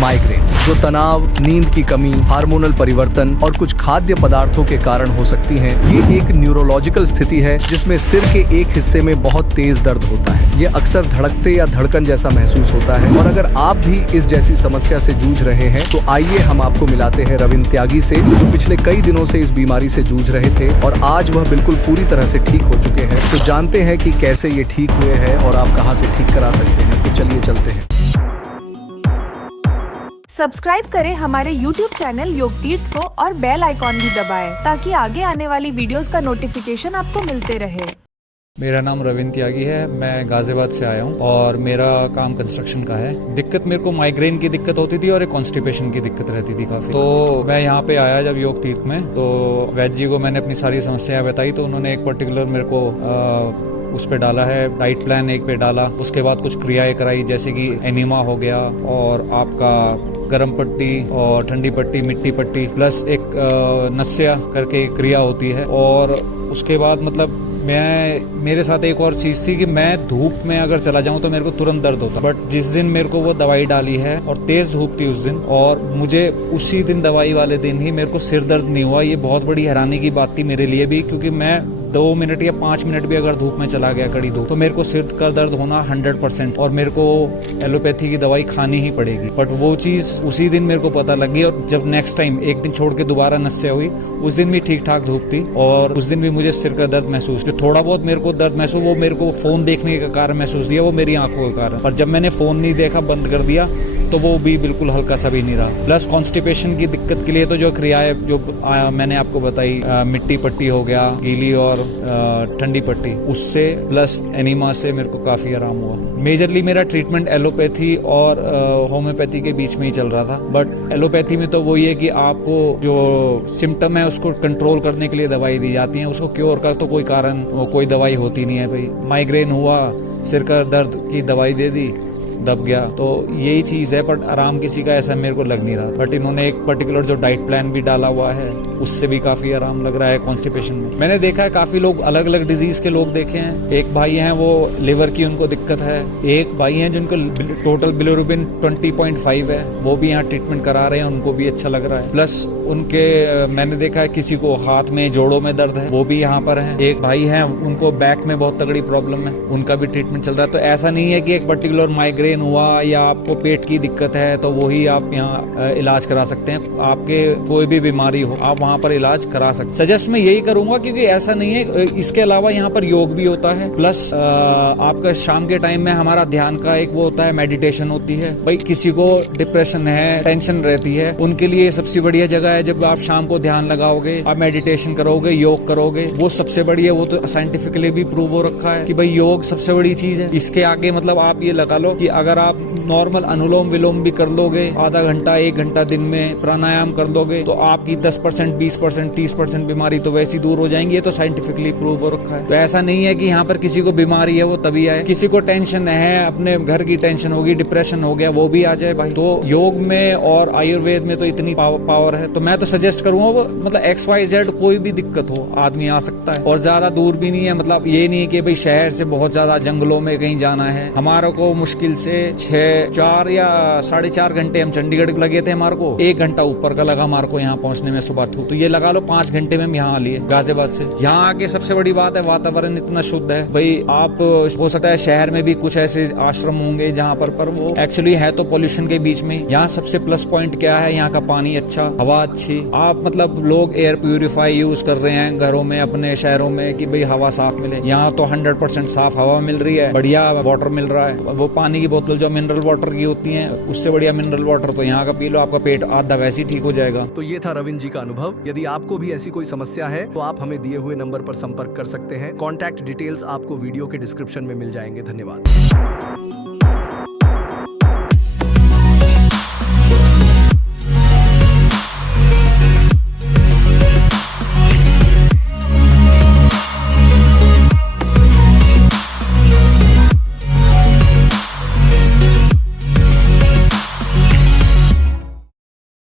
Migraine, जो तनाव, नींद की कमी, हार्मोनल परिवर्तन और कुछ खाद्य पदार्थों के कारण हो सकती है। ये एक न्यूरोलॉजिकल स्थिति है जिसमें सिर के एक हिस्से में बहुत तेज दर्द होता है। ये अक्सर धड़कते या धड़कन जैसा महसूस होता है। और अगर आप भी इस जैसी समस्या से जूझ रहे हैं तो आइए हम आपको मिलाते हैं रविंद्र त्यागी से, जो पिछले कई दिनों से इस बीमारी से जूझ रहे थे और आज वह बिल्कुल पूरी तरह से ठीक हो चुके हैं। तो जानते हैं कि कैसे ये ठीक हुए हैं और आप कहां से ठीक करा सकते हैं। तो चलिए चलते हैं। सब्सक्राइब करें हमारे YouTube चैनल योग तीर्थ को और बेल आइकॉन भी दबाएं ताकि आगे आने वाली वीडियोस का नोटिफिकेशन आपको मिलते रहे। मेरा नाम रविंद्र त्यागी है। मैं गाजियाबाद से आया हूँ और मेरा काम कंस्ट्रक्शन का है। दिक्कत मेरे को माइग्रेन की दिक्कत होती थी और एक कॉन्स्टिपेशन की दिक्कत रहती थी काफ़ी। तो मैं यहाँ पे आया जब योग तीर्थ में, तो वैद्य जी को मैंने अपनी सारी समस्याएं बताई। तो उन्होंने एक पर्टिकुलर मेरे को उस पे डाला है, डाइट प्लान एक पे डाला। उसके बाद कुछ क्रियाएं कराई, जैसे कि एनीमा हो गया और आपका गर्म पट्टी और ठंडी पट्टी, मिट्टी पट्टी, प्लस एक नस्या करके क्रिया होती है। और उसके बाद मतलब मेरे साथ एक और चीज़ थी कि मैं धूप में अगर चला जाऊं तो मेरे को तुरंत दर्द होता। बट जिस दिन मेरे को वो दवाई डाली है और तेज धूप थी उस दिन, और मुझे उसी दिन दवाई वाले दिन ही मेरे को सिर दर्द नहीं हुआ। ये बहुत बड़ी हैरानी की बात थी मेरे लिए भी, क्योंकि मैं 2 मिनट या 5 मिनट भी अगर धूप में चला गया, कड़ी धूप, तो मेरे को सिर का दर्द होना 100% और मेरे को एलोपैथी की दवाई खानी ही पड़ेगी। बट वो चीज़ उसी दिन मेरे को पता लगी। और जब नेक्स्ट टाइम एक दिन छोड़ के दोबारा नस्या हुई, उस दिन भी ठीक ठाक धूप थी और उस दिन भी मुझे सिर का दर्द महसूस, जो थोड़ा बहुत मेरे को दर्द महसूस, वो मेरे को फोन देखने के कारण महसूस दिया, वो मेरी आंखों के कारण। और जब मैंने फोन नहीं देखा, बंद कर दिया, तो वो भी बिल्कुल हल्का सा भी नहीं रहा। प्लस कॉन्स्टिपेशन की दिक्कत के लिए तो जो क्रियाएं जो मैंने आपको बताई, मिट्टी पट्टी हो गया, गीली और ठंडी पट्टी, उससे प्लस एनीमा से मेरे को काफ़ी आराम हुआ। मेजरली मेरा ट्रीटमेंट एलोपैथी और होम्योपैथी के बीच में ही चल रहा था। बट एलोपैथी में तो वही है कि आपको जो सिम्टम है उसको कंट्रोल करने के लिए दवाई दी जाती है, उसको क्योर का तो कोई कारण, कोई दवाई होती नहीं है। भाई माइग्रेन हुआ, सिर का दर्द की दवाई दे दी, दब गया, तो यही चीज़ है। बट आराम किसी का ऐसा मेरे को लग नहीं रहा। बट इन्होंने एक पर्टिकुलर जो डाइट प्लान भी डाला हुआ है, उससे भी काफ़ी आराम लग रहा है कॉन्स्टिपेशन में। मैंने देखा है काफ़ी लोग, अलग अलग डिजीज़ के लोग देखे हैं। एक भाई हैं वो लिवर की उनको दिक्कत है, एक भाई हैं जिनको टोटल बिलिरुबिन 20.5 है, वो भी यहाँ ट्रीटमेंट करा रहे हैं, उनको भी अच्छा लग रहा है। प्लस उनके मैंने देखा है किसी को हाथ में, जोड़ों में दर्द है, वो भी यहाँ पर है। एक भाई हैं उनको बैक में बहुत तगड़ी प्रॉब्लम है, उनका भी ट्रीटमेंट चल रहा है। तो ऐसा नहीं है कि एक पर्टिकुलर माइग्रेन हुआ या आपको पेट की दिक्कत है तो वही आप यहाँ इलाज करा सकते हैं। आपके कोई भी बीमारी हो, आप वहाँ पर इलाज करा सकते हैं। सजेस्ट मैं यही करूंगा, क्योंकि ऐसा नहीं है। इसके अलावा यहाँ पर योग भी होता है, प्लस आपका शाम के टाइम में हमारा ध्यान का एक वो होता है, मेडिटेशन होती है। भाई किसी को डिप्रेशन है, टेंशन रहती है, उनके लिए सबसे बढ़िया जगह है जब आप शाम को ध्यान लगाओगे, आप मेडिटेशन करोगे, योग करोगे, वो सबसे बढ़िया। वो तो साइंटिफिकली भी प्रूव हो रखा है कि भाई योग सबसे बड़ी चीज है। इसके आगे मतलब आप ये लगा लो कि अगर आप नॉर्मल अनुलोम विलोम भी कर लोगे, आधा घंटा 1 घंटा दिन में प्राणायाम कर लोगे, तो आपकी 10%, 20%, 30% बीमारी तो वैसी दूर हो जाएंगी। ये तो साइंटिफिकली प्रूव हो रखा है। तो ऐसा नहीं है कि यहाँ पर किसी को बीमारी है वो तभी आए। किसी को टेंशन है, अपने घर की टेंशन होगी, डिप्रेशन हो गया, वो भी आ जाए भाई। तो योग में और आयुर्वेद में तो इतनी पावर है। तो मैं तो सजेस्ट करूंगा, वो मतलब XYZ कोई भी दिक्कत हो, आदमी आ सकता है। और ज्यादा दूर भी नहीं है, मतलब ये नहीं है कि भाई शहर से बहुत ज्यादा जंगलों में कहीं जाना है। हमारे को मुश्किल से 4 या 4.5 घंटे हम चंडीगढ़ लगे थे, हमारे को 1 घंटा ऊपर का लगा हमारे को यहाँ पहुँचने में सुबह। तो ये लगा लो 5 घंटे में हम यहाँ आ लिए गाजियाबाद से। यहाँ आके सबसे बड़ी बात है वातावरण इतना शुद्ध है। भाई आप हो सकता है शहर में भी कुछ ऐसे आश्रम होंगे जहाँ पर वो एक्चुअली है तो पॉल्यूशन के बीच में। यहाँ सबसे प्लस पॉइंट क्या है, यहाँ का पानी अच्छा, हवा अच्छी। आप मतलब लोग एयर प्यूरिफाई यूज कर रहे हैं घरों में, अपने शहरों में, कि भाई हवा साफ मिले। यहाँ तो 100% साफ हवा मिल रही है, बढ़िया वाटर मिल रहा है। वो पानी की बोतल जो मिनरल वाटर की होती है, उससे बढ़िया मिनरल वाटर तो यहाँ का पी लो, आपका पेट आधा वैसे ही ठीक हो जाएगा। तो ये था रविंद्र जी का अनुभव। यदि आपको भी ऐसी कोई समस्या है तो आप हमें दिए हुए नंबर पर संपर्क कर सकते हैं। कॉन्टैक्ट डिटेल्स आपको वीडियो के डिस्क्रिप्शन में मिल जाएंगे। धन्यवाद।